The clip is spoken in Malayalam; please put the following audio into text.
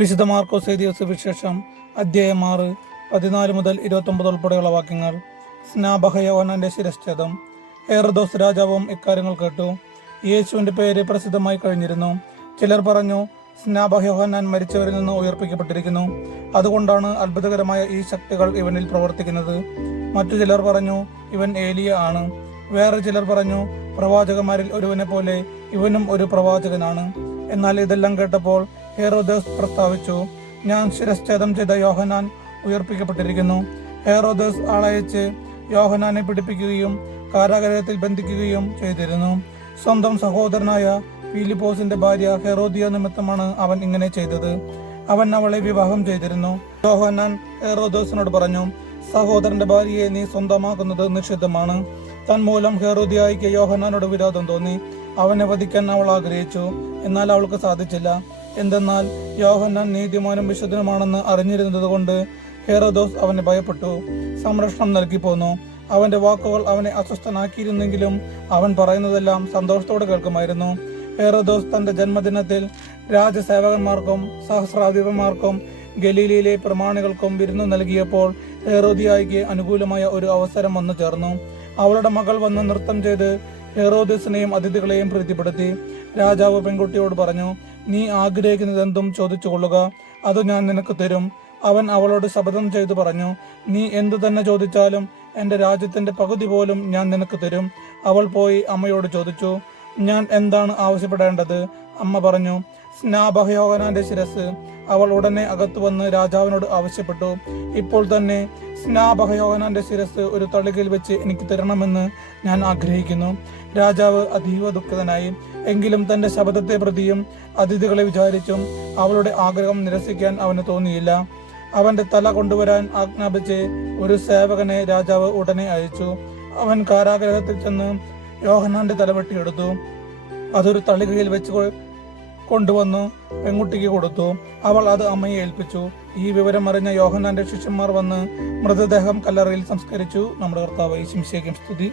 വിശുദ്ധ മാർക്കോസ് എഴുതിയ സുവിശേഷം അധ്യായം ആറ് പതിനാല് മുതൽ ഇരുപത്തൊമ്പത് ഉൾപ്പെടെയുള്ള വാക്യങ്ങൾ. സ്നാപഹയോഹനാന്റെ ശിരശ്ഛേദം ഹേറദോസ് രാജാവും ഇക്കാര്യങ്ങൾ കേട്ടു. യേശുവിന്റെ പേര് പ്രസിദ്ധമായി കഴിഞ്ഞിരുന്നു. ചിലർ പറഞ്ഞു സ്നാപഹയോഹനാൻ മരിച്ചവരിൽ നിന്ന് ഉയർപ്പിക്കപ്പെട്ടിരിക്കുന്നു. അതുകൊണ്ടാണ് അത്ഭുതകരമായ ഈ ശക്തികൾ ഇവനിൽ പ്രവർത്തിക്കുന്നത്. മറ്റു ചിലർ പറഞ്ഞു ഇവൻ ഏലിയ ആണ്. വേറെ ചിലർ പറഞ്ഞു പ്രവാചകന്മാരിൽ ഒരുവനെ പോലെ ഇവനും ഒരു പ്രവാചകനാണ്. എന്നാൽ ഇതെല്ലാം കേട്ടപ്പോൾ ഹേറോദസ് പ്രസ്താവിച്ചു ഞാൻ ശിരശ്ഛേദം ചെയ്ത യോഹനാൻ ഉയർപ്പിക്കപ്പെട്ടിരിക്കുന്നു. ഹേറോദസ് ആളയച്ച് യോഹനാനെ പിടിപ്പിക്കുകയും കാരാഗ്രഹത്തിൽ ബന്ധിക്കുകയും ചെയ്തിരുന്നു. സ്വന്തം സഹോദരനായ ഫിലിപ്പോസിന്റെ ഭാര്യ ഹെറോദിയ നിമിത്തമാണ് അവൻ ഇങ്ങനെ ചെയ്തത്. അവൻ അവളെ വിവാഹം ചെയ്തിരുന്നു. യോഹനാൻ ഹെറോദോസിനോട് പറഞ്ഞു സഹോദരന്റെ ഭാര്യയെ നീ സ്വന്തമാക്കുന്നത് നിഷിദ്ധമാണ്. തന്മൂലം ഹെറോദിയായിക്ക് യോഹനാനോട് വിരോധം തോന്നി. അവനെ വധിക്കാൻ അവൾ ആഗ്രഹിച്ചു. എന്നാൽ അവൾക്ക് സാധിച്ചില്ല. എന്തെന്നാൽ യോഹന്നാൻ നീതിമാനും വിശുദ്ധനുമാണെന്ന് അറിഞ്ഞിരുന്നത് കൊണ്ട് ഹെറോദോസ് അവനെ ഭയപ്പെട്ടു. സംരക്ഷണം നൽകി പോന്നു. അവന്റെ വാക്കുകൾ അവനെ അസ്വസ്ഥനാക്കിയിരുന്നെങ്കിലും അവൻ പറയുന്നതെല്ലാം സന്തോഷത്തോടെ കേൾക്കുമായിരുന്നു. ഹെറോദോസ് തന്റെ ജന്മദിനത്തിൽ രാജസേവകന്മാർക്കും സഹസ്രാധിപന്മാർക്കും ഗലീലയിലെ പ്രമാണികൾക്കും വിരുന്നു നൽകിയപ്പോൾ ഹെറോദിയായിക്ക് അനുകൂലമായ ഒരു അവസരം വന്നു ചേർന്നു. അവളുടെ മകൾ വന്ന് നൃത്തം ചെയ്ത് ഹെറോദിസിനെയും അതിഥികളെയും പ്രീതിപ്പെടുത്തി. രാജാവ് പെൺകുട്ടിയോട് പറഞ്ഞു നീ ആഗ്രഹിക്കുന്നത് എന്തും ചോദിച്ചു കൊള്ളുക അത് ഞാൻ നിനക്ക് തരും. അവൻ അവളോട് ശപഥം ചെയ്തു പറഞ്ഞു നീ എന്തു തന്നെ ചോദിച്ചാലും എന്റെ രാജ്യത്തിന്റെ പകുതി പോലും ഞാൻ നിനക്ക് തരും. അവൾ പോയി അമ്മയോട് ചോദിച്ചു ഞാൻ എന്താണ് ആവശ്യപ്പെടേണ്ടത്? അമ്മ പറഞ്ഞു സ്നാപഹയോഹനാന്റെ ശിരസ് അവൾ ഉടനെ അകത്തു വന്ന് രാജാവിനോട് ആവശ്യപ്പെട്ടു ഇപ്പോൾ തന്നെ സ്നാപഹയോഹനാന്റെ ശിരസ് ഒരു തളികയിൽ വെച്ച് എനിക്ക് തരണമെന്ന് ഞാൻ ആഗ്രഹിക്കുന്നു. രാജാവ് അതീവ ദുഃഖിതനായി എങ്കിലും തന്റെ ശബ്ദത്തെ പ്രതിയും അതിഥികളെ വിചാരിച്ചും അവളുടെ ആഗ്രഹം നിരസിക്കാൻ അവന് തോന്നിയില്ല. അവന്റെ തല കൊണ്ടുവരാൻ ആജ്ഞാപിച്ച് ഒരു സേവകനെ രാജാവ് ഉടനെ അയച്ചു. അവൻ കാരാഗ്രഹത്തിൽ ചെന്ന് യോഹനാന്റെ തല വെട്ടിയെടുത്തു. അതൊരു തളികയിൽ വെച്ച് കൊണ്ടുവന്ന് പെൺകുട്ടിക്ക് കൊടുത്തു. അവൾ അത് അമ്മയെ ഏൽപ്പിച്ചു. ഈ വിവരം അറിഞ്ഞ യോഹനാന്റെ ശിഷ്യന്മാർ വന്ന് മൃതദേഹം കല്ലറയിൽ സംസ്കരിച്ചു. നമ്മുടെ കർത്താവ് ഈ ശിംശേഖം സ്തുതി.